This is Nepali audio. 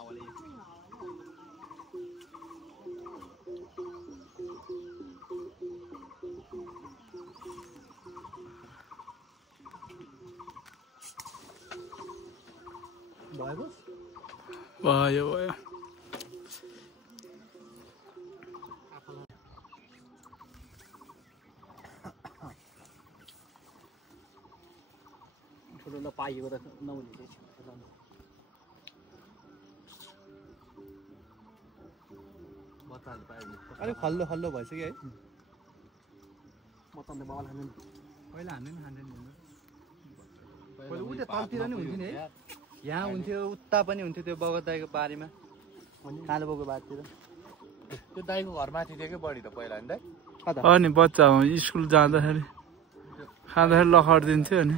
हावाले भयो भयो ठुलो पाइएको त नहुने चाहिँ बच्चाहरु पायो अलिक खल्लो खल्लो भइसक्यो है मचानले बल हान्नु पहिला हान्दैन हान्दैन पहिला उता तलतिर नि हुन्थ्यो नि है यहाँ हुन्थ्यो उता पनि हुन्थ्यो त्यो बगत दाइको बारीमा कालो बगको बारीतिर त्यो दाइको घर माथि थियो के बढी त पहिला नि दाइ अनि बच्चा स्कुल जाँदाखेरि खाँदाखेरि लखडिदिन्थ्यो नि